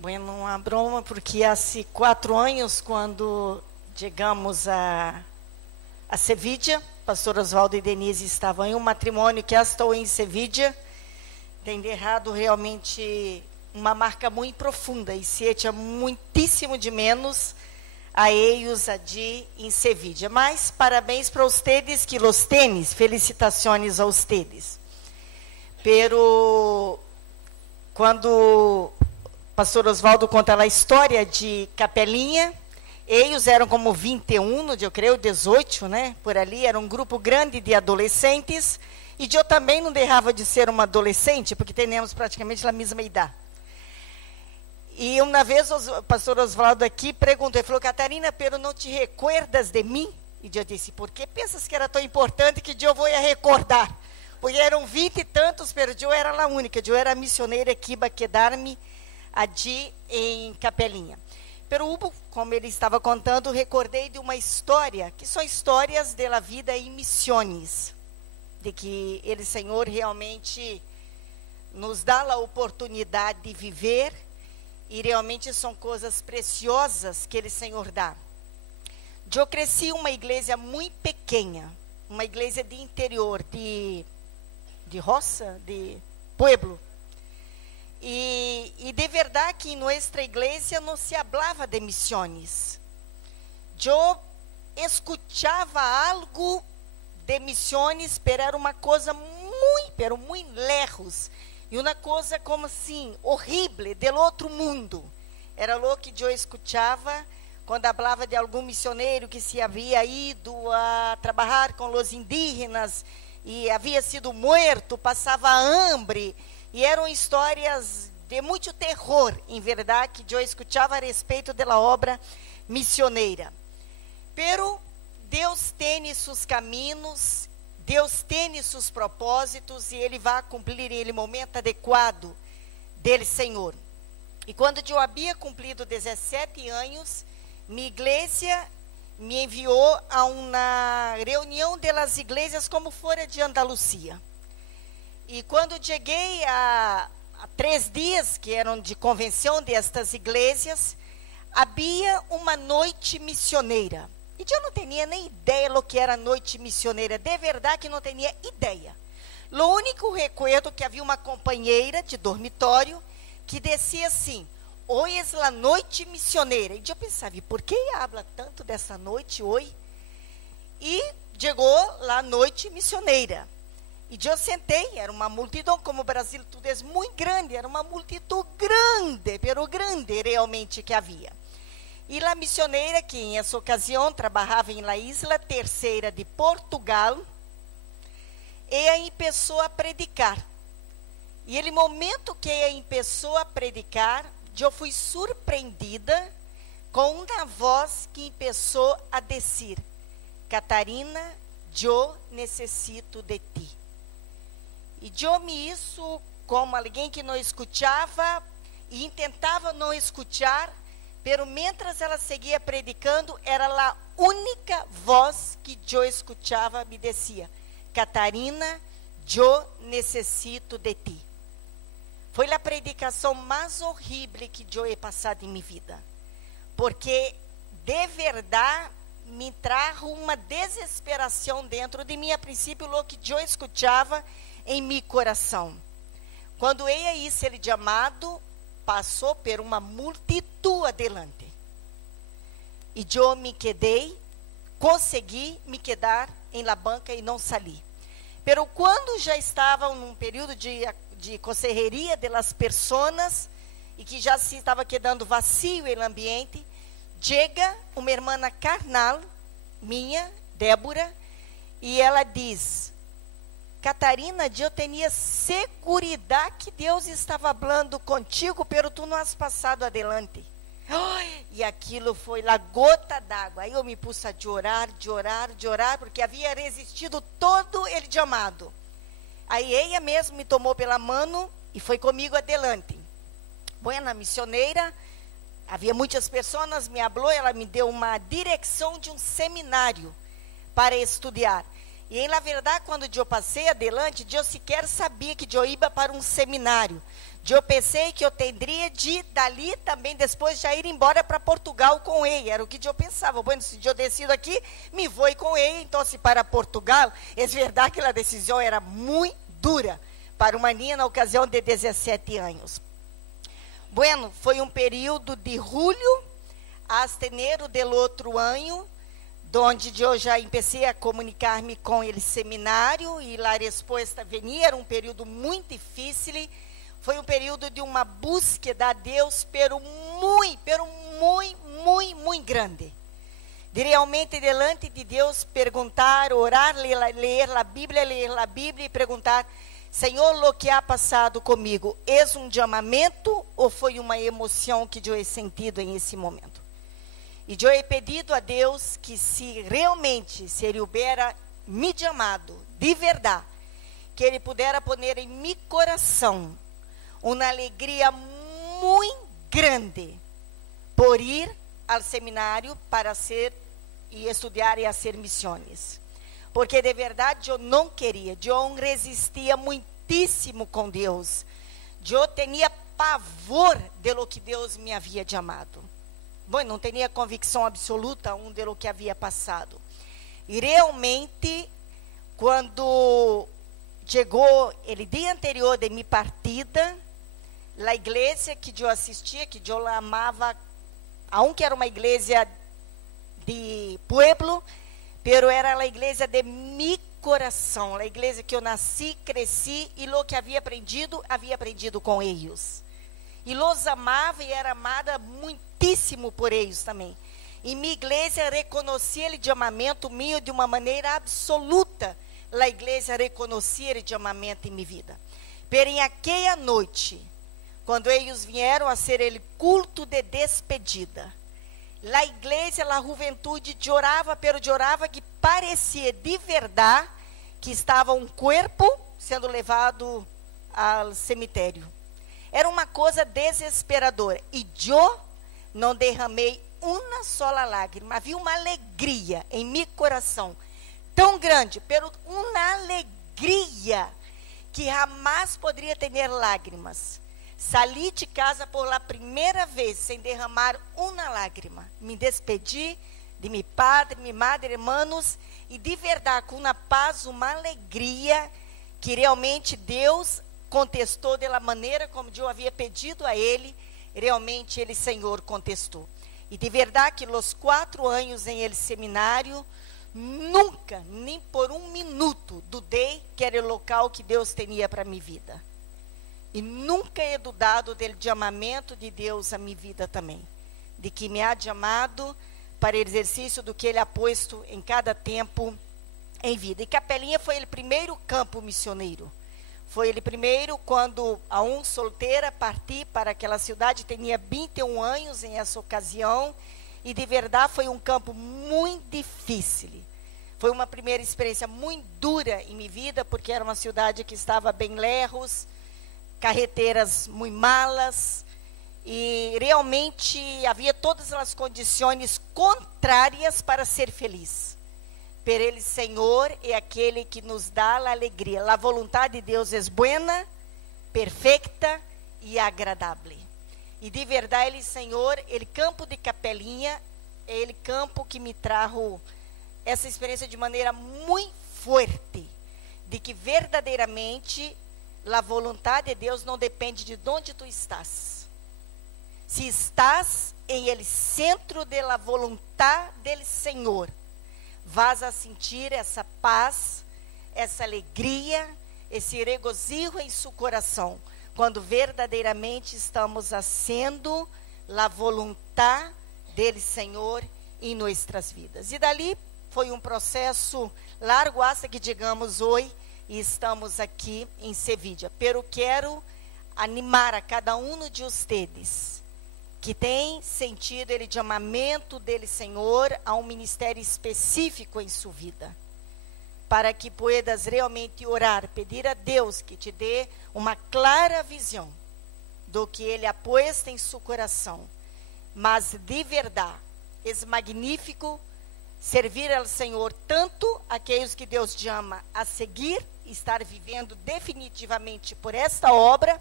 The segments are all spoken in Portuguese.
Bueno, uma broma, porque há 4 anos, quando chegamos a Sevilla, pastor Oswaldo e Denise estavam em um matrimônio que estou em Sevilla, tem errado realmente uma marca muito profunda, e se echa muitíssimo de menos a eles allí em Sevilla. Mas parabéns para ustedes que los tenis, felicitações a ustedes. Pero quando pastor Oswaldo conta a história de Capelinha, eles eram como 21, eu creio, 18, né? Por ali, era um grupo grande de adolescentes, e eu também não deixava de ser uma adolescente, porque temos praticamente a mesma idade. E uma vez o pastor Oswaldo aqui perguntou, ele falou: Catarina, pero não te recuerdas de mim? E eu disse: por que pensas que era tão importante que eu vou recordar? Porque eram 20 e tantos, pero eu era a única, eu era a missioneira que iba quedar-me allí em Capelinha. Pero Hugo, como ele estava contando, recordei de uma história, que são histórias da vida em missões, de que ele, Senhor, realmente nos dá a oportunidade de viver, e realmente são coisas preciosas que ele, Senhor, dá. Eu cresci em uma igreja muito pequena, uma igreja de interior, de roça, de pueblo. E de verdade que em nossa igreja não se falava de missões. Eu escutava algo de missões, pero era uma coisa muito lejos. E uma coisa como assim, horrível, do outro mundo. Era o que eu escutava quando falava de algum missioneiro que se havia ido a trabalhar com os indígenas e havia sido morto, passava hambre. E eram histórias de muito terror, em verdade, que eu escutava a respeito da obra missioneira. Pero Deus tem seus caminhos, Deus tem seus propósitos, e Ele vai cumprir em ele momento adequado dele, Senhor. E quando eu havia cumprido 17 anos, minha igreja me enviou a uma reunião das igrejas como fora de Andalucia. E quando cheguei a 3 dias, que eram de convenção destas igrejas, havia uma noite missioneira. E eu não tinha nem ideia do que era noite missioneira. De verdade que não tinha ideia. O único recuerdo que havia uma companheira de dormitório que dizia assim: hoje é a noite missioneira. E eu pensava: e por que habla tanto dessa noite hoje? E chegou lá a noite missioneira. E eu sentei, era uma multidão, como o Brasil tudo é muito grande, era uma multidão grande, pero grande realmente que havia. E a missioneira, que em essa ocasião trabalhava em la isla terceira de Portugal, ela começou a predicar. E ele momento que ela começou a predicar, eu fui surpreendida com uma voz que começou a dizer: Catarina, eu necessito de ti. E eu me isso como alguém que não escutava e tentava não escutar, pero mientras ela seguia predicando, era a única voz que eu escutava me dizia: Catarina, eu necessito de ti. Foi a predicação mais horrível que eu he passado em minha vida, porque de verdade me trajo uma desesperação dentro de mim. A princípio, o que eu escutava em meu coração. Quando ela ia ser chamado, passou por uma multidão adelante. E eu me quedei, consegui me quedar em la banca e não saí. Pero quando já estava num período de consejeria das pessoas e que já se estava quedando vazio o ambiente, chega uma irmã carnal minha, Débora, e ela diz: Catarina, eu tinha seguridade que Deus estava falando contigo, pero tu não has passado adelante. E aquilo foi a gota d'água. Aí eu me pus a chorar, porque havia resistido todo ele chamado. Aí ela mesmo me tomou pela mão e foi comigo adelante. Buena missioneira, havia muitas pessoas, me falou, ela me deu uma direção de um seminário para estudar. E, na verdade, quando eu passei adelante, eu sequer sabia que eu ia para um seminário. Eu pensei que eu teria de, dali também, depois, já ir embora para Portugal com ele. Era o que eu pensava. Bueno, se eu decido aqui, me vou com ele, então, se para Portugal. É verdade que a decisão era muito dura para uma menina na ocasião de 17 anos. Bueno, foi um período de julho hasta enero do outro ano, onde eu já comecei a comunicar-me com ele seminário, e a resposta venia. Era um período muito difícil. Foi um período de uma búsqueda a Deus, pero muito grande. De realmente, delante de Deus, perguntar, orar, ler a Bíblia e perguntar: Senhor, o que ha passado comigo? É um chamamento ou foi uma emoção que eu he sentido em esse momento? E eu he pedido a Deus que, se realmente Ele houvera me chamado de verdade, que Ele pudera pôr em meu coração uma alegria muito grande por ir ao seminário para ser e estudar e fazer missões. Porque de verdade eu não queria, eu resistia muitíssimo com Deus. Eu tinha pavor de lo que Deus me havia chamado. Bom, não tinha convicção absoluta de lo que havia passado. E realmente, quando chegou o dia anterior de minha partida, a igreja que eu assistia, que eu amava, aunque era uma igreja de pueblo, pero era a igreja de mi coração, a igreja que eu nasci, cresci, e lo que havia aprendido com eles. E los amava e era amada muitíssimo por eles também. E minha igreja reconhecia o chamamento meu de uma maneira absoluta. A igreja reconhecia o chamamento em minha vida. Pero em aquela noite, quando eles vieram a ser o culto de despedida, a igreja, a juventude chorava, pero chorava que parecia de verdade que estava um corpo sendo levado ao cemitério. Era uma coisa desesperadora. E eu não derramei uma só lágrima. Havia uma alegria em meu coração tão grande, pero uma alegria que jamais poderia ter lágrimas. Salí de casa por la primeira vez sem derramar uma lágrima. Me despedi de meu padre, minha madre, irmãos, e de verdade, com uma paz, uma alegria, que realmente Deus contestou da maneira como eu havia pedido a Ele. Realmente Ele, Senhor, contestou. E de verdade que os 4 anos em ele seminário, nunca, nem por um minuto, dudei que era o local que Deus tinha para minha vida. E nunca he dudado do chamamento de Deus à minha vida também. De que me ha chamado para o exercício do que Ele ha posto em cada tempo em vida. E Capelinha foi o primeiro campo missioneiro. Foi ele primeiro quando, a solteira, parti para aquela cidade, tinha 21 anos em essa ocasião, e de verdade foi um campo muito difícil. Foi uma primeira experiência muito dura em minha vida, porque era uma cidade que estava bem lejos, carreteiras muito malas, e realmente havia todas as condições contrárias para ser feliz. Pero Ele, Senhor, é aquele que nos dá a alegria. A vontade de Deus é buena, perfeita e agradável. E de verdade, Ele, Senhor, Ele campo de Capelinha, é Ele campo que me trajo essa experiência de maneira muito forte, de que verdadeiramente a vontade de Deus não depende de onde tu estás. Se estás em Ele centro da vontade do Senhor, vas a sentir essa paz, essa alegria, esse regozijo em seu coração, quando verdadeiramente estamos fazendo a vontade dele, Senhor, em nossas vidas. E dali foi um processo largo hasta que chegamos hoje e estamos aqui em Sevilla. Pero quero animar a cada de vocês que tem sentido o chamamento dele, Senhor, a um ministério específico em sua vida, para que puedas realmente orar, pedir a Deus que te dê uma clara visão do que Ele ha posto em seu coração. Mas de verdade, é magnífico servir ao Senhor, tanto aqueles que Deus chama a seguir, estar vivendo definitivamente por esta obra,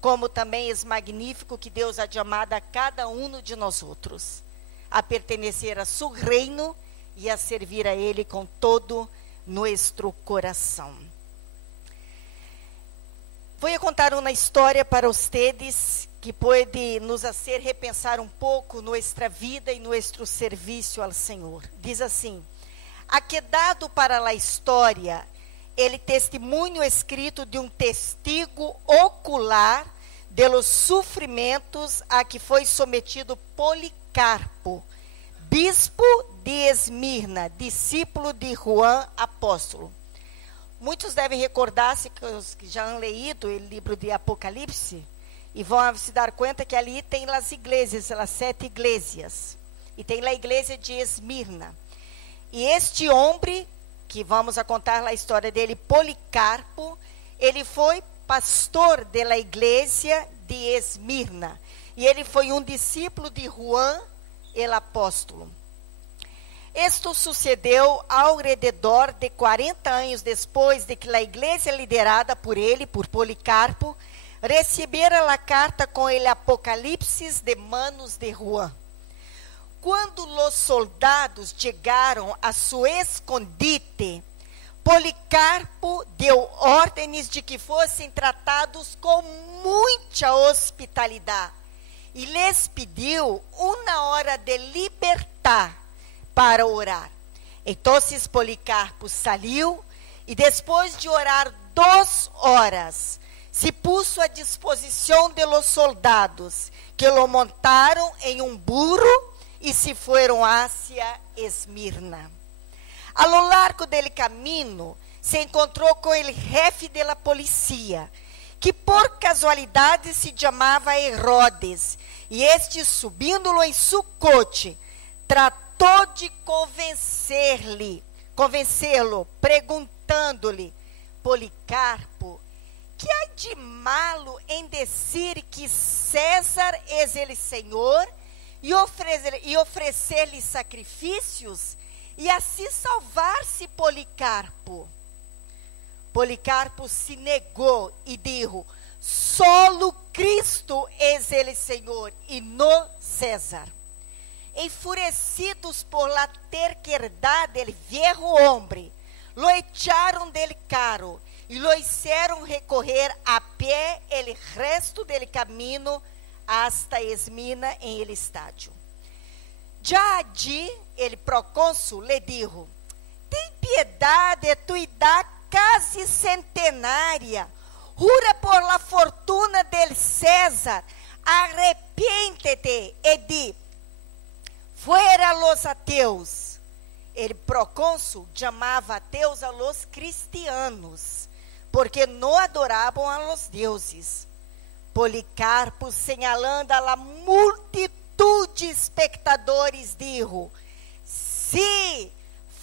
como também é magnífico que Deus ha chamado a cada um de nós outros, a pertenecer a seu reino e a servir a Ele com todo nosso coração. Vou contar uma história para vocês que pode nos fazer repensar um pouco nossa vida e nosso serviço ao Senhor. Diz assim: ha quedado para a história ele testemunho escrito de um testigo ocular de los sofrimentos a que foi sometido Policarpo, bispo de Esmirna, discípulo de Juan apóstolo. Muitos devem recordar-se, os que já han leído o livro de Apocalipse, e vão se dar conta que ali tem as igrejas, as 7 igrejas, e tem a igreja de Esmirna. E este homem, que vamos a contar a história dele, Policarpo, ele foi pastor da igreja de Esmirna, e ele foi um discípulo de Juan, el apóstolo. Isto sucedeu ao redor de 40 anos depois de que a igreja liderada por ele, por Policarpo, recebera a carta com o Apocalipse de manos de Juan. Quando os soldados chegaram a seu escondite, Policarpo deu ordens de que fossem tratados com muita hospitalidade e lhes pediu uma hora de liberdade para orar. Então Policarpo saiu e depois de orar 2 horas, se puso à disposição de los soldados, que lo montaram em um burro e se foram hacia Esmirna. A lo largo del caminho, se encontrou com o jefe de la policía, que por casualidade se chamava Herodes, e este, subindo-lo em seu coche, tratou de convencê-lo, perguntando-lhe: Policarpo, que há de malo em dizer que César é o Senhor e oferecer-lhe sacrifícios e assim salvar-se Policarpo? Policarpo se negou e disse: solo Cristo é o Senhor e não César. Enfurecidos por la terquedad del viejo hombre, lo echaron del carro e lo hicieron recorrer a pé el resto del camino hasta Esmirna en el estádio. Já allí, el procônsul le dijo: tem piedade de tu idade quase centenária, jura por la fortuna del César, arrepiéntete e di: fuera los ateus. El procônsul chamava ateus a los cristianos, porque não adoravam a los deuses. Policarpo, señalando a la multitud de espectadores, dijo: si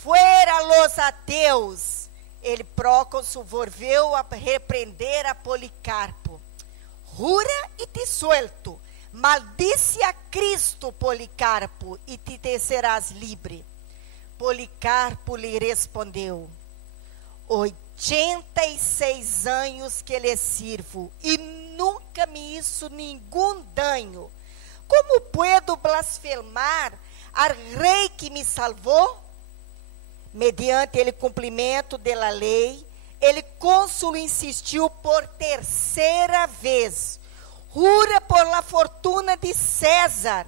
fuera los ateus. El procônsul volveu a repreender a Policarpo: jura e te suelto. Maldice a Cristo, Policarpo, e te serás livre. Policarpo lhe respondeu: 86 anos que lhe sirvo e nunca me hizo nenhum dano. Como puedo blasfemar al rei que me salvou? Mediante o cumprimento da lei, ele cônsul insistiu por terceira vez: jura por la fortuna de César.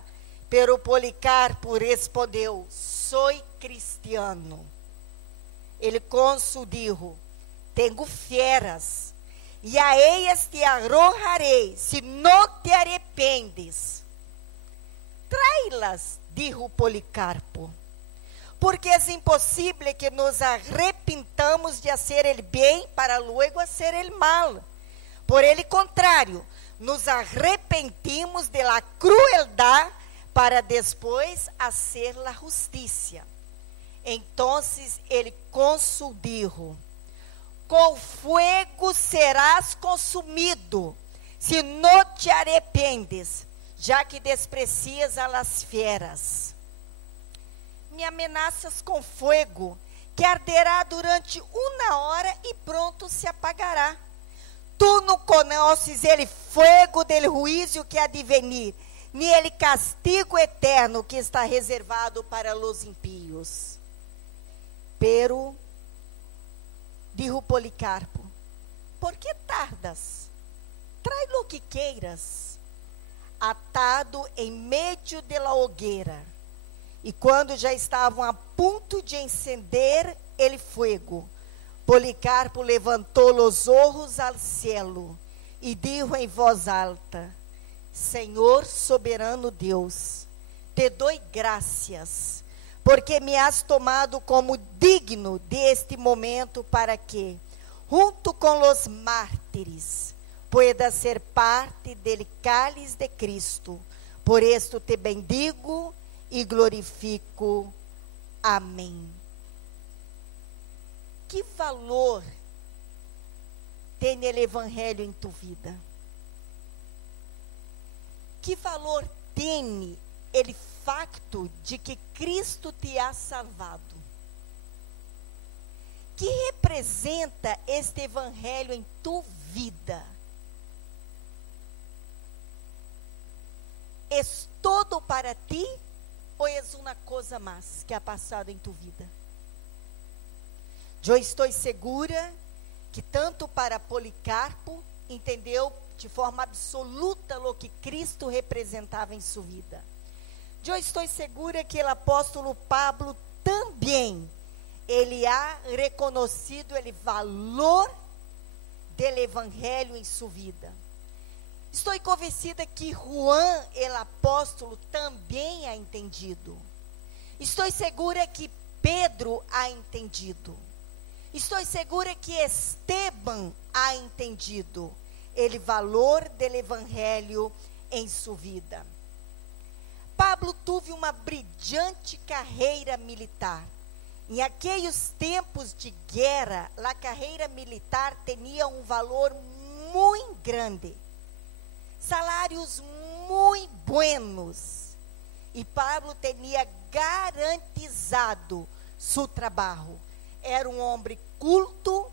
Pero Policarpo respondeu: sou cristiano. El cônsul dijo: tenho fieras, e a ellas te arrojarei, se não te arrependes. Trai-las, dijo Policarpo, porque é impossível que nos arrepentamos de fazer el bem para luego hacer el mal. Por el contrário, nos arrepentimos de la crueldad para después hacer la justicia. Entonces el cônsul dijo: com fuego serás consumido, se não te arrependes, já que desprecias a las fieras. me ameaças com fogo, que arderá durante 1 hora e pronto se apagará. Tu não conheces ele fogo del juízo que há de venir, nem ele castigo eterno que está reservado para os impíos. Pero, dijo Policarpo, por que tardas? Trai lo que queiras. Atado em meio de la hogueira. E quando já estavam a ponto de encender ele fogo, Policarpo levantou os olhos ao cielo e disse em voz alta: Senhor soberano Deus, te dou graças, porque me has tomado como digno deste momento para que, junto com os mártires, pueda ser parte del cáliz de Cristo. Por esto te bendigo e glorifico. Amém. Que valor tem o Evangelho em tu vida? Que valor tem o facto de que Cristo te ha salvado? Que representa este Evangelho em tu vida? É todo para ti ou é uma coisa mais que ha passado em tu vida? Eu estou segura que tanto para Policarpo entendeu de forma absoluta o que Cristo representava em sua vida. Eu estou segura que o apóstolo Pablo também, ele ha reconhecido o valor do evangelho em sua vida. Estou convencida que Juan, o apóstolo, também ha entendido. Estou segura que Pedro ha entendido. Estou segura que Esteban ha entendido o valor do evangelho em sua vida. Pablo teve uma brilhante carreira militar. Em aqueles tempos de guerra, a carreira militar tinha um valor muito grande. Salários muito buenos. E Pablo tinha garantizado seu trabalho. Era um homem culto,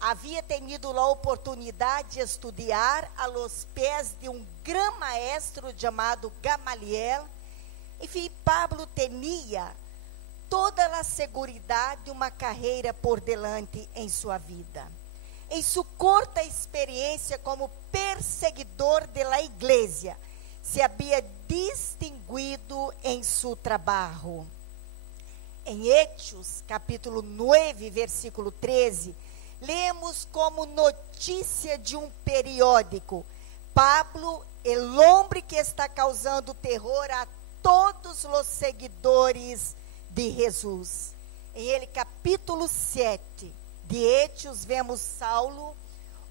havia tenido a oportunidade de estudar a los pés de um gran maestro chamado Gamaliel. Enfim, Pablo tinha toda a seguridade de uma carreira por delante em sua vida. Em sua curta experiência como perseguidor da igreja, se havia distinguido em seu trabalho. Em Hechos, capítulo 9, versículo 13, lemos como notícia de um periódico: Pablo, el hombre que está causando terror a todos os seguidores de Jesus. Em ele, capítulo 7 de Hechos, vemos Saulo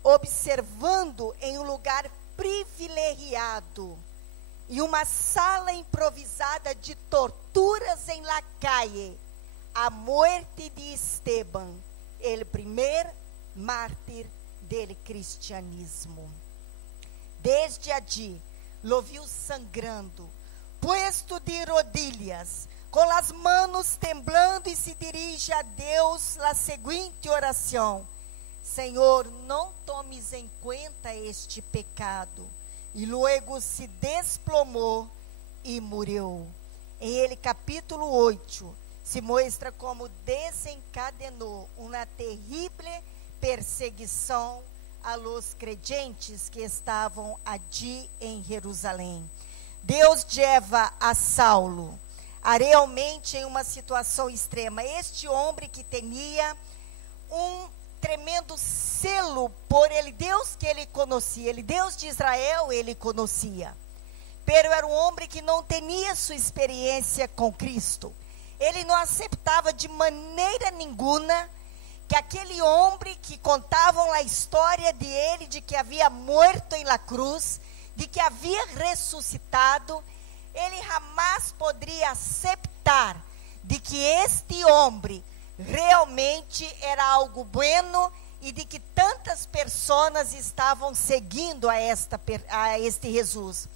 observando em um lugar privilegiado e uma sala improvisada de torturas em la calle, a morte de Esteban, o primeiro mártir do cristianismo. Desde allí, lo viu sangrando, puesto de rodillas, com as manos temblando, e se dirige a Deus a seguinte oração: Senhor, não tomes em conta este pecado. E luego se desplomou e morreu. Em ele, capítulo 8, se mostra como desencadenou uma terrível perseguição a los creyentes que estavam allí em Jerusalém. Deus leva a Saulo realmente em uma situação extrema. Este homem que tinha um tremendo selo por ele, Deus que ele conhecia, ele Deus de Israel ele conhecia. Pero era um homem que não tinha sua experiência com Cristo. Ele não aceitava de maneira nenhuma que aquele homem que contavam a história de ele, de que havia morto em la cruz, de que havia ressuscitado, ele jamais poderia aceitar de que este homem realmente era algo bueno e de que tantas pessoas estavam seguindo a este Jesus.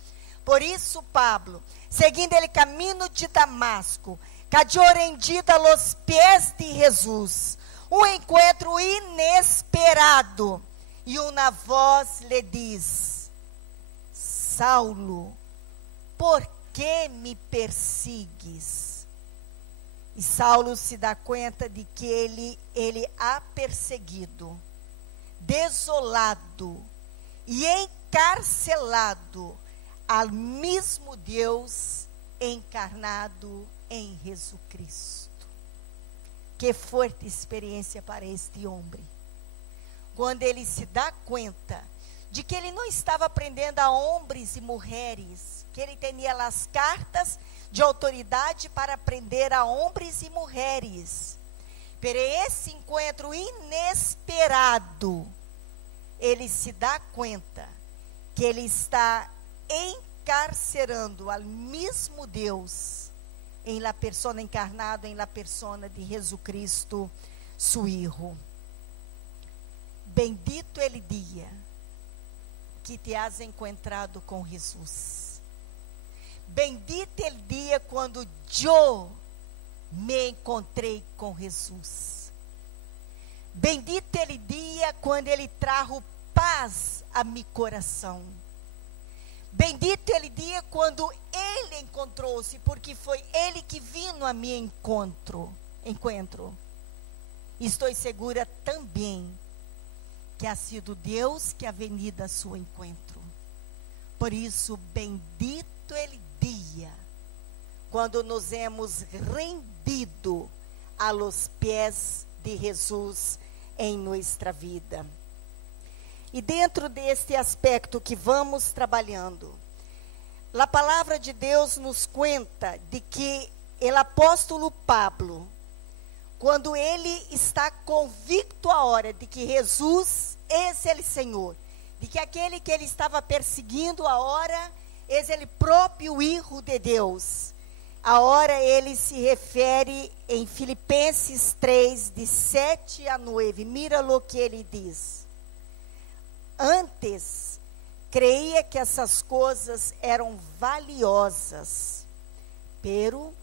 Por isso, Pablo, seguindo ele caminho de Damasco, cayó rendido a los pies de Jesús. Um encontro inesperado. E uma voz lhe diz: Saulo, por que me persigues? E Saulo se dá conta de que ele ha perseguido, desolado e encarcelado ao mesmo Deus encarnado em Jesus Cristo. Que forte experiência para este homem. Quando ele se dá conta de que ele não estava aprendendo a homens e mulheres, que ele tinha as cartas de autoridade para aprender a homens e mulheres. Pero esse encontro inesperado, ele se dá conta que ele está encarcerando ao mesmo Deus em la persona encarnado, em la persona de Jesus Cristo, su Hijo. Bendito el dia que te has encontrado com Jesus. Bendito el dia quando eu me encontrei com Jesus. Bendito el dia quando ele trajo paz a meu coração. Bendito el dia quando ele encontrou-se, porque foi ele que vino a meu encontro. Estou segura também que ha sido Deus que ha venido a seu encontro. Por isso, bendito el dia quando nos hemos rendido a los pés de Jesus em nossa vida. E dentro deste aspecto que vamos trabalhando, a palavra de Deus nos conta de que o apóstolo Pablo, quando ele está convicto a hora de que Jesus é o Senhor, de que aquele que ele estava perseguindo a hora é o próprio Hijo de Deus. A hora ele se refere em Filipenses 3, de 7 a 9. Mira o que ele diz. Antes, creia que essas coisas eram valiosas, pero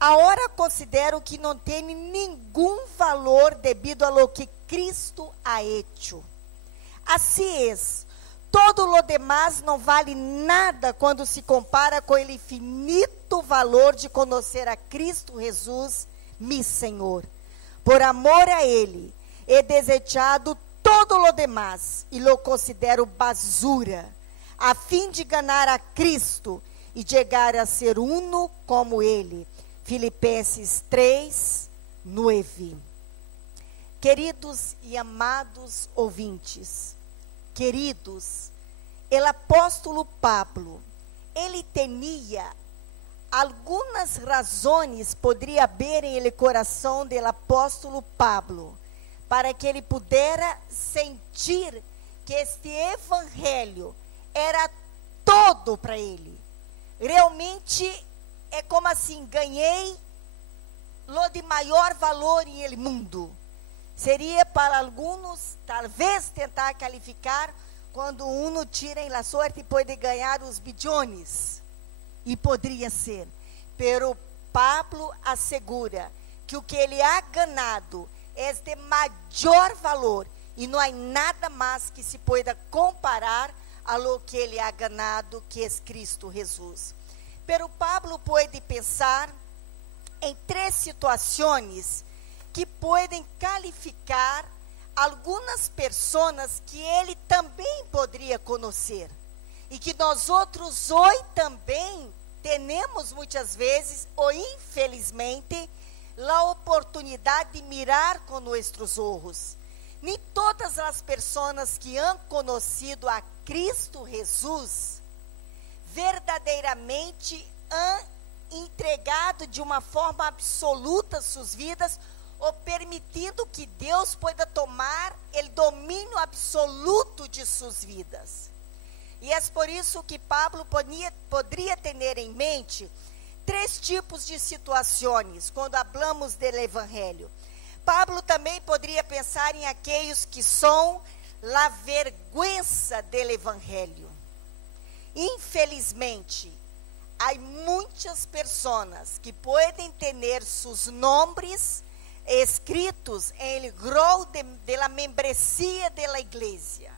agora considero que não tem nenhum valor devido a lo que Cristo ha hecho. Assim é, todo lo demás não vale nada quando se compara com o infinito valor de conhecer a Cristo Jesus, mi Senhor. Por amor a Ele, he desechado todo lo demás e lo considero basura, a fim de ganhar a Cristo e chegar a ser uno como Ele. Filipenses 3, 9. Queridos e amados ouvintes, queridos, o apóstolo Pablo, ele tinha algumas razões, poderia haver em ele coração do apóstolo Pablo, para que ele pudera sentir que este evangelho era todo para ele. Realmente é como assim, ganhei lo de maior valor em el mundo. Seria para alguns, talvez, tentar qualificar quando uno tira em la sorte e pode ganhar os bilhões. E poderia ser. Pero Pablo assegura que o que ele ha ganhado é de maior valor e não há nada mais que se pueda comparar a lo que ele ha ganado, que é Cristo Jesus. Pero Pablo pode pensar em 3 situações que podem qualificar algumas pessoas que ele também poderia conhecer e que nós outros hoje também temos muitas vezes, ou infelizmente, a oportunidade de mirar com nossos olhos. Nem todas as pessoas que han conhecido a Cristo Jesus verdadeiramente han entregado de uma forma absoluta suas vidas, ou permitindo que Deus pueda tomar o domínio absoluto de suas vidas. E é por isso que Pablo poderia ter em mente 3 tipos de situações quando falamos do Evangelho. Pablo também poderia pensar em aqueles que são a vergüenza do Evangelho. Infelizmente, há muitas pessoas que podem ter seus nomes escritos em el rol de la membresía de la iglesia,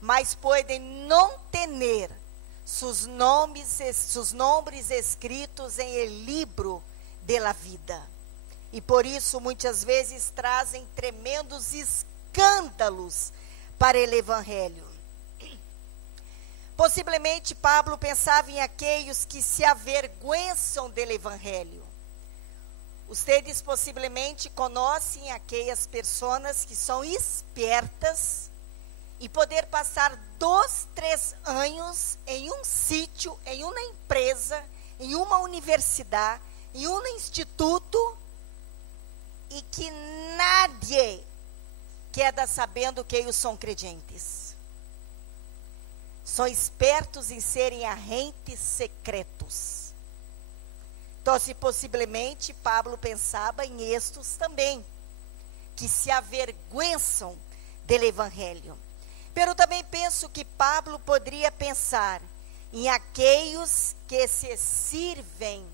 mas podem não ter seus nomes escritos em el libro de la vida. E por isso muitas vezes trazem tremendos escândalos para o evangelho. Possivelmente Pablo pensava em aqueles que se avergüenzam do evangelho. Ustedes possivelmente conhecem aquelas pessoas que são espertas e poder passar 2, 3 anos em um sítio, em uma empresa, em uma universidade, em um instituto, e que nadie queda sabendo que eles são crentes. São espertos em serem agentes secretos. Então, se possivelmente Pablo pensava em estes também, que se avergüenzam do evangelho. Pero também penso que Pablo poderia pensar em aqueles que se sirvem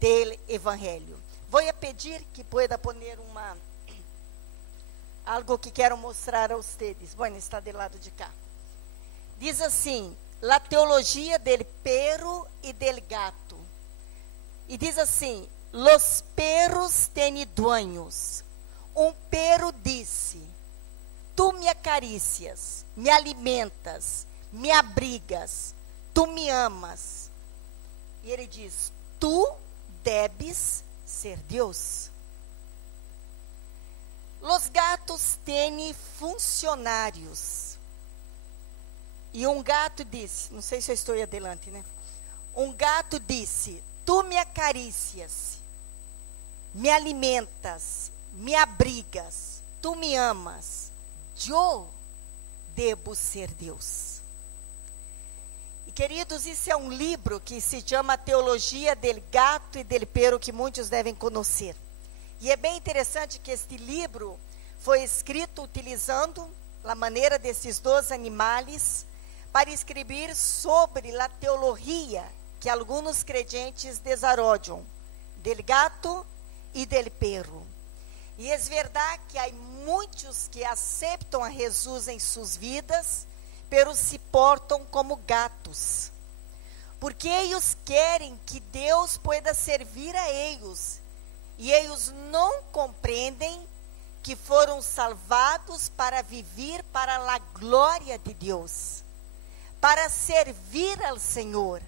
do evangelho. Vou pedir que pueda poner algo que quero mostrar a vocês. Bueno, está do lado de cá. Diz assim: la teologia del perro e del gato. E diz assim: los perros têm dueños. Um perro disse: tu me acaricias, me alimentas, me abrigas, tu me amas. E ele diz: tu debes ser Deus. Los gatos têm funcionários. E um gato disse, não sei se eu estou aí adelante, né? Um gato disse: tu me acaricias, me alimentas, me abrigas, tu me amas. Eu devo ser Deus. E queridos, isso é um livro que se chama Teologia del Gato e del Perro, que muitos devem conhecer. E é bem interessante que este livro foi escrito utilizando a maneira desses 2 animais para escrever sobre a teologia que alguns crentes desarrollam, del gato e del perro. E é verdade que há muitos que aceitam a Jesus em suas vidas, pero se portam como gatos, porque eles querem que Deus pueda servir a eles, e eles não compreendem que foram salvados para viver para a glória de Deus, para servir ao Senhor,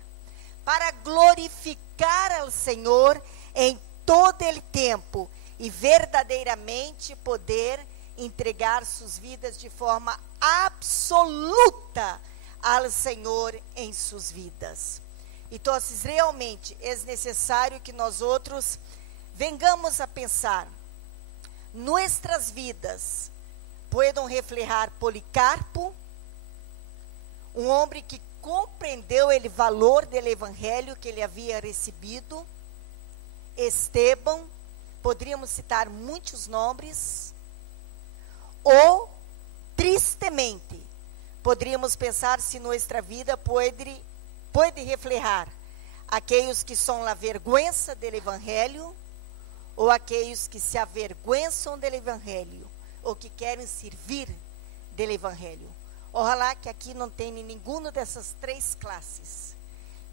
para glorificar ao Senhor em todo o tempo e verdadeiramente poder entregar suas vidas de forma absoluta ao Senhor em suas vidas. Então, realmente é necessário que nós outros vengamos a pensar, nossas vidas podem reflejar Policarpo, um homem que compreendeu o valor do evangelho que ele havia recebido, Estevão, poderíamos citar muitos nomes, ou, tristemente, poderíamos pensar se nossa vida pode reflejar aqueles que são a vergüenza do evangelho, ou aqueles que se avergüenzam do evangelho, ou que querem servir do evangelho. Ojalá que aqui não tenha nenhuma dessas 3 classes,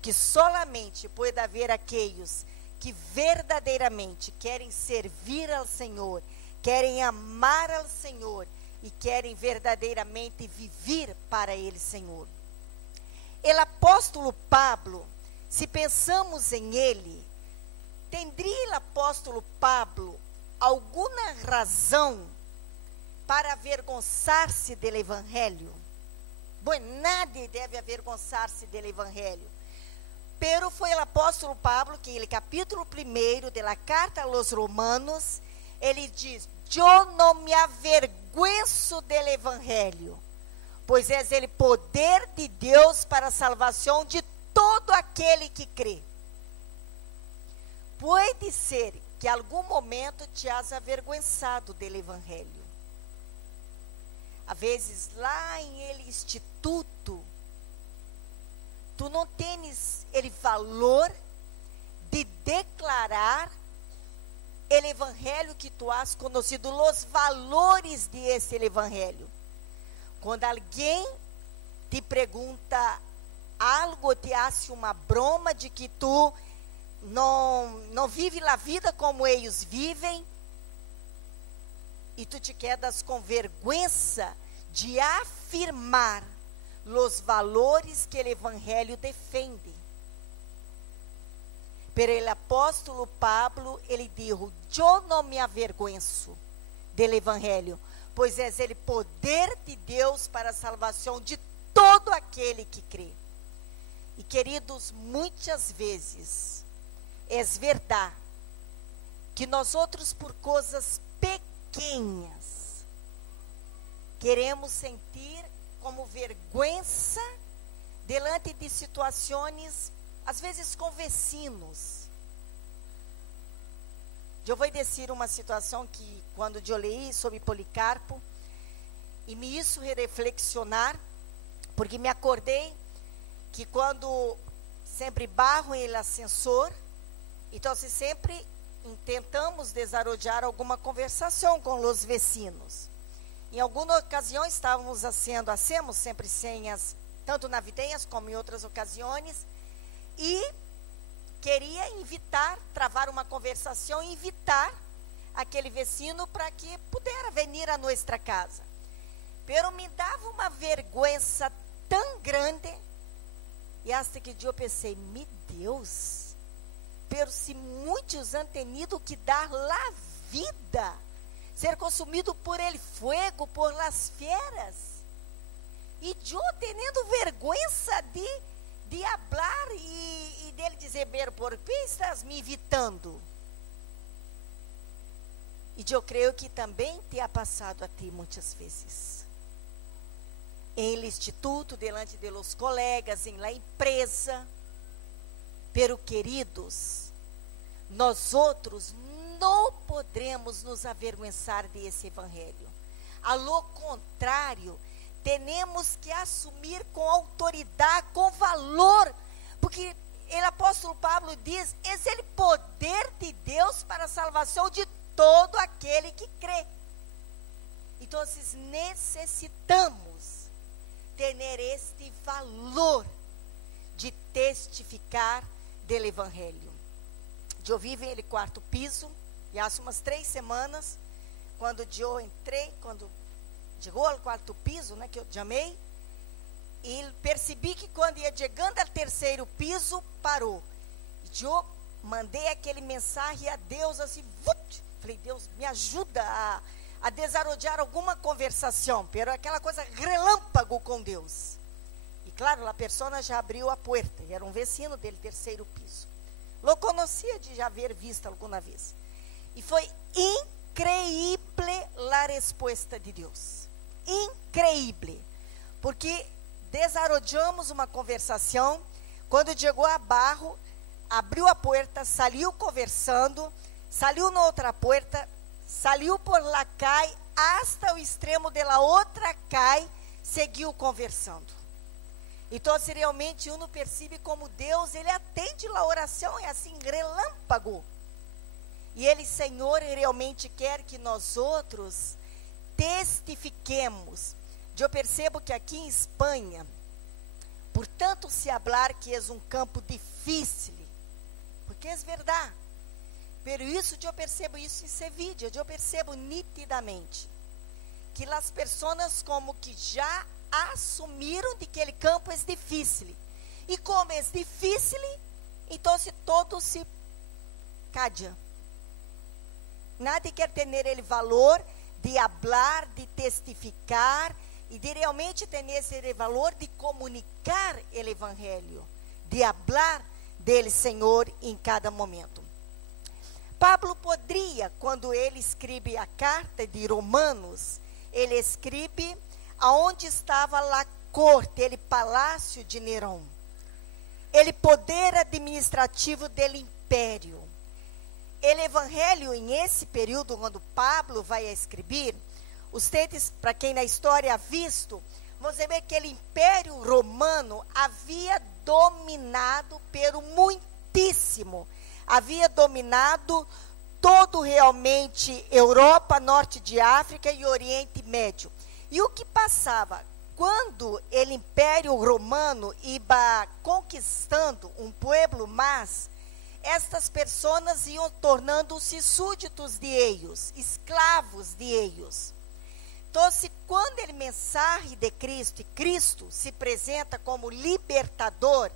que solamente pode haver aqueles que verdadeiramente querem servir ao Senhor, querem amar ao Senhor e querem verdadeiramente viver para Ele, Senhor. O apóstolo Pablo, se pensamos em ele, teria o apóstolo Pablo alguma razão para avergonçar-se do evangelho? Bom, nadie deve avergonçar-se do evangelho. Pero foi o apóstolo Pablo que, no capítulo 1 da carta aos Romanos, ele diz: eu não me avergüenzo do evangelho, pois é o poder de Deus para a salvação de todo aquele que crê. Pode ser que em algum momento te has avergüenzado do evangelho. Às vezes, lá em ele instituto, tu não tens ele valor de declarar o evangelho que tu has conhecido, os valores de esse evangelho. Quando alguém te pergunta algo, te hace uma broma de que tu não vive a vida como eles vivem, e tu te quedas com vergonha de afirmar os valores que o evangelho defende. Pero o apóstolo Pablo, ele dijo: eu não me avergüenzo del evangelho, pois é ele poder de Deus para a salvação de todo aquele que crê. E queridos, muitas vezes é verdade que nós outros, por coisas pequenas, queremos sentir como vergonha delante de situações, às vezes com vecinos. Eu vou dizer uma situação que, quando eu li sobre Policarpo, e me hizo reflexionar, porque me acordei que quando sempre barro em ascensor, então sempre tentamos desarrollar alguma conversação com os vecinos. Em alguma ocasião hacemos sempre senhas, tanto navideñas como em outras ocasiões, e queria travar uma conversação, invitar aquele vecino para que pudesse vir a nossa casa. Pero me dava uma vergonha tão grande, e até que eu pensei: meu Deus, pero se muitos han tenido que dar la vida, ser consumido por el fuego, por las fieras, e eu tendo vergonha de hablar e dele dizer: por que estás me evitando? E eu creio que também te ha passado a ti muitas vezes. Em el instituto, delante de los colegas, em la empresa. Pero, queridos, nós outros não podemos nos avergonçar desse evangelho. Ao contrário, temos que assumir com autoridade, com valor, porque o apóstolo Pablo diz: é o poder de Deus para a salvação de todo aquele que crê. Então, necessitamos ter este valor de testificar do evangelho. Eu vivo em quarto piso, e há umas 3 semanas, quando eu entrei, quando chegou ao quarto piso, que eu chamei, e percebi que quando ia chegando ao 3º piso, parou. E eu mandei aquele mensagem a Deus, assim, falei: Deus, me ajuda a desarrollar alguma conversação, pero aquela coisa relâmpago com Deus. E claro, a pessoa já abriu a porta, era um vecino dele, 3º piso. Lo conhecia de já haver visto alguma vez. E foi increíble a resposta de Deus. Increíble. Porque desarrollamos uma conversação. Quando chegou a barro, abriu a porta, saiu conversando, saiu na outra porta, saiu por la calle, hasta o extremo de la outra calle, seguiu conversando. Então, realmente, uno percebe como Deus, ele atende a oração, é assim, relâmpago. E ele, Senhor, realmente quer que nós outros testifiquemos. Eu percebo que aqui em Espanha, por tanto se hablar que é um campo difícil, porque é verdade. Pero isso, eu percebo isso em Sevilla, eu percebo nitidamente, que as pessoas como que já assumiram de que aquele campo é difícil. E como é difícil, então todos se callam. Nadie quer ter ele valor de hablar, de testificar, e de realmente ter esse valor de comunicar o evangelho, de hablar dele, Senhor, em cada momento. Pablo poderia, quando ele escreve a carta de Romanos, ele escreve aonde estava a corte, ele palácio de Nerão, ele poder administrativo do império. O evangelho, em esse período, quando Pablo vai escrever, vocês, para quem na história ha visto, vão ver que o império romano havia dominado pelo muitíssimo. Havia dominado todo realmente Europa, Norte de África e Oriente Médio. E o que passava? Quando o Império Romano ia conquistando um pueblo mais, estas pessoas iam tornando-se súditos de eles, escravos de eles. Então, quando ele mensagem de Cristo, e Cristo se apresenta como libertador,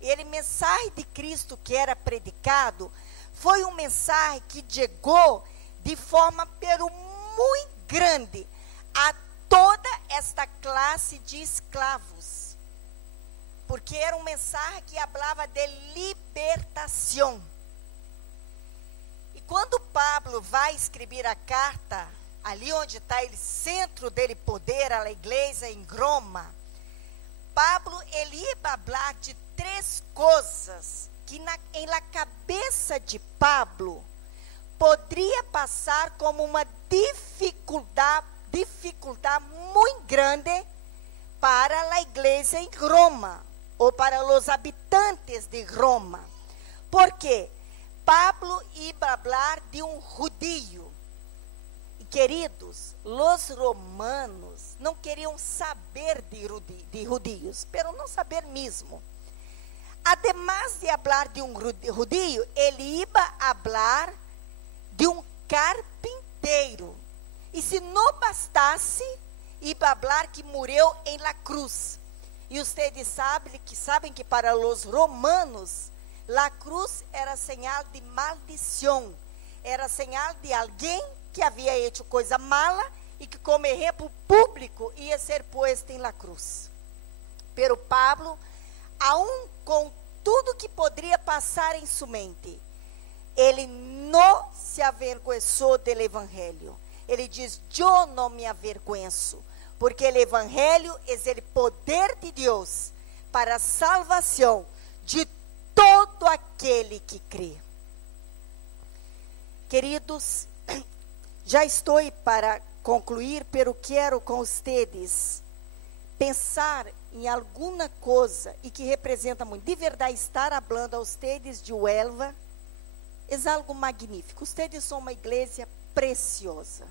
ele mensagem de Cristo que era predicado, foi um mensagem que chegou de forma pero muito grande a toda esta classe de escravos. Porque era um mensagem que falava de libertação. E quando Pablo vai escrever a carta, ali onde está o centro dele poder, a igreja em Roma, Pablo, ele ia falar de três coisas que em la cabeça de Pablo poderia passar como uma dificuldade muito grande para a igreja em Roma, ou para os habitantes de Roma. Por quê? Pablo ia falar de um judío. E, queridos, os romanos não queriam saber de judíos, pero não saber mesmo. Además de falar de um judío, ele ia falar de um carpinteiro. E se não bastasse, ia falar que morreu em la cruz. E vocês sabem que para os romanos, la cruz era señal de maldição. Era señal de alguém que havia feito coisa mala e que, como exemplo público, ia ser posto em la cruz. Pero Pablo, aun com tudo que poderia passar em sua mente, ele não se avergonçou do evangelho. Ele diz: eu não me avergüenzo, porque o evangelho é o poder de Deus para a salvação de todo aquele que crê. Queridos, já estou para concluir, pero quero com vocês pensar em alguma coisa e que representa muito. De verdade, estar falando a vocês de Huelva é algo magnífico. Vocês são uma igreja preciosa.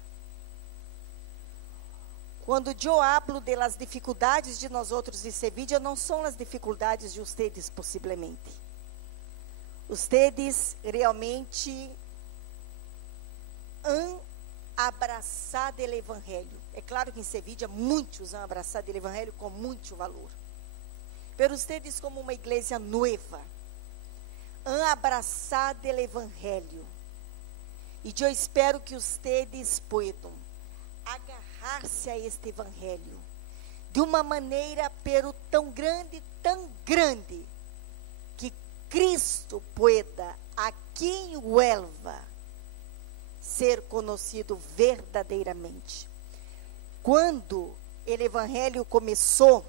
Quando eu hablo de las dificuldades de nós outros de Sevilla, não são as dificuldades de vocês, possivelmente. Vocês realmente han abraçado o evangelho. É claro que em Sevilla muitos han abraçado o evangelho com muito valor. Pero vocês, como uma igreja nova, han abraçado o evangelho. E eu espero que vocês possam agarrar-se a este evangelho de uma maneira pero tão grande, que Cristo pueda aqui em Huelva ser conhecido verdadeiramente. Quando o evangelho começou,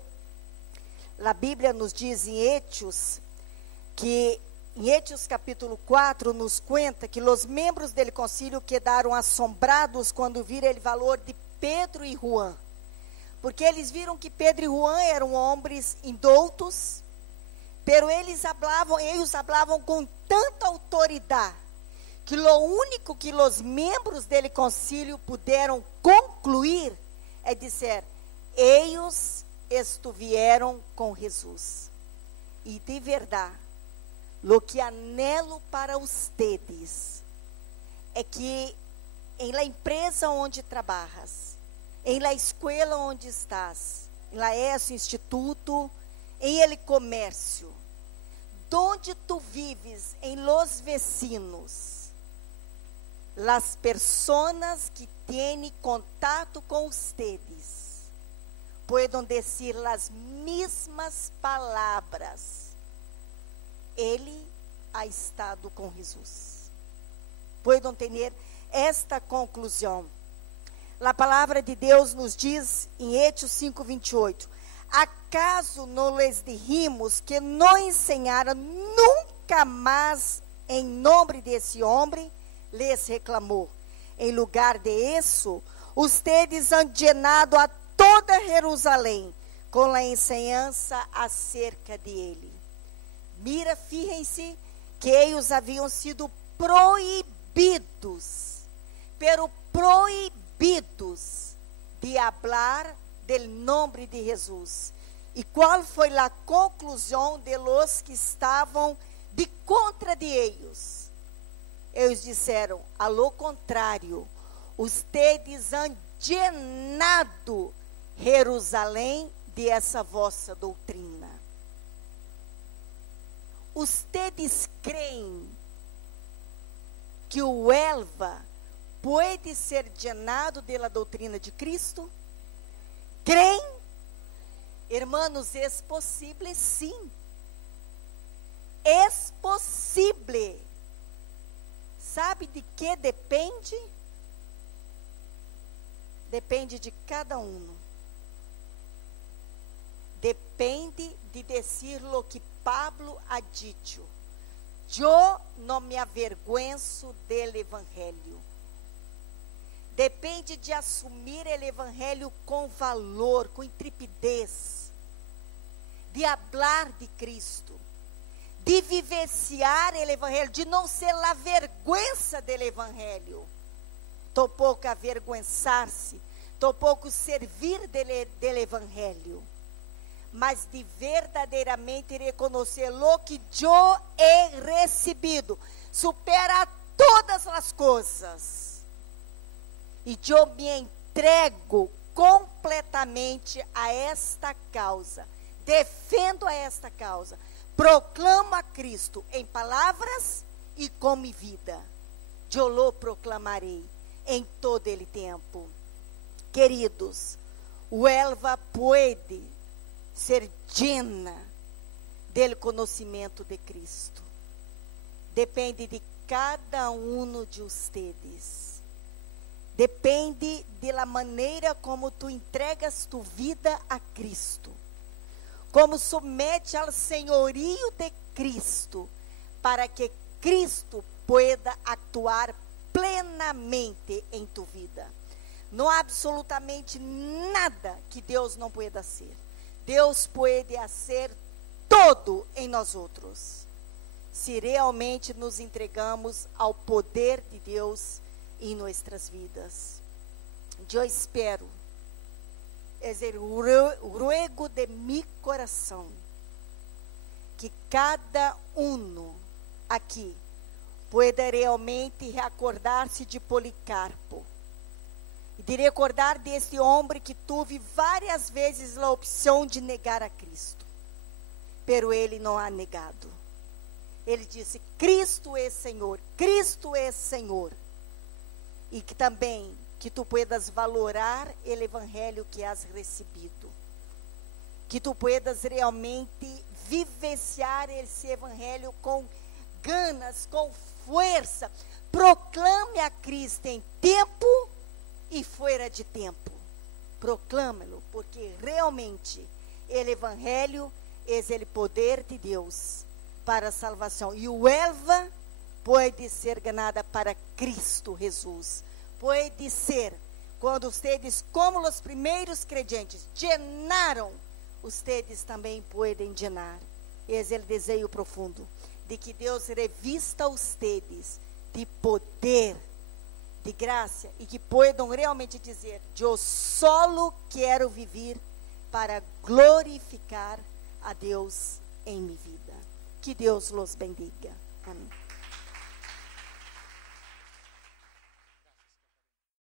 a Bíblia nos diz em Hechos, que em Hechos capítulo 4 nos conta que os membros do concílio quedaram assombrados quando viram o valor de Pedro e Juan, porque eles viram que Pedro e Juan eram homens indoutos, pero eles falavam com tanta autoridade, que o único que os membros do concílio puderam concluir é dizer: eles estiveram com Jesus. E de verdade, lo que anelo para ustedes é que em la empresa onde trabalhas, em la escola onde estás, em la ESO instituto, em el comércio, donde tu vives, em los vecinos, las personas que têm contato com ustedes, puedan decir las mismas palavras: ele ha estado com Jesus. Puedan ter esta conclusão. A palavra de Deus nos diz em Hechos 5:28: acaso não lhes dijimos que não ensinaram nunca mais em nome desse homem? Les reclamou. Em lugar de isso, ustedes han llenado a toda Jerusalém com a enseñança acerca de ele. Mira, fíjense que eles haviam sido proibidos, pero proibidos de hablar del nome de Jesus. E qual foi a conclusão de los que estavam de contra de eles? Eles disseram, a lo contrário, ustedes han llenado Jerusalém de essa vossa doutrina. Ustedes creem que o Elva pode ser llenado da doutrina de Cristo? Creem? Hermanos, é possível, sim. É possível. Sabe de que depende? Depende de cada um. Depende de dizer o que Pablo ha dicho. Eu não me avergüenzo del evangelho. Depende de assumir o evangelho com valor, com intrepidez, de hablar de Cristo, de vivenciar o evangelho, de não ser a vergüenza do evangelho, tampouco avergüenzar-se, tampouco servir do evangelho, mas de verdadeiramente reconhecer o que eu he recebido, supera todas as coisas. E eu me entrego completamente a esta causa. Defendo a esta causa. Proclamo a Cristo em palavras e com minha vida. Eu lo proclamarei em todo ele tempo. Queridos, o Elva pode ser llena do conhecimento de Cristo. Depende de cada um de ustedes. Depende da maneira como tu entregas tu vida a Cristo. Como submete ao senhorio de Cristo, para que Cristo pueda actuar plenamente em tu vida. Não há absolutamente nada que Deus não pueda ser. Deus pode fazer todo em nós outros, se realmente nos entregamos ao poder de Deus em nossas vidas. Eu espero, é o ruego de mi coração, que cada aqui pueda realmente recordar-se de Policarpo e de recordar desse homem que teve várias vezes a opção de negar a Cristo, pero ele não ha negado. Ele disse: Cristo é Senhor, Cristo é Senhor. E que também que tu puedas valorar o evangelho que has recebido, que tu puedas realmente vivenciar esse evangelho com ganas, com força. Proclame a Cristo em tempo e fora de tempo. Proclame-lo, porque realmente o evangelho é o poder de Deus para a salvação. E o Elva pode ser ganada para Cristo Jesus. Pode ser, quando ustedes, como os primeiros crentes, llenaram, ustedes também podem llenar. Esse é o desejo profundo, de que Deus revista ustedes de poder, de graça, e que possam realmente dizer: eu solo quero viver para glorificar a Deus em minha vida. Que Deus los bendiga. Amém.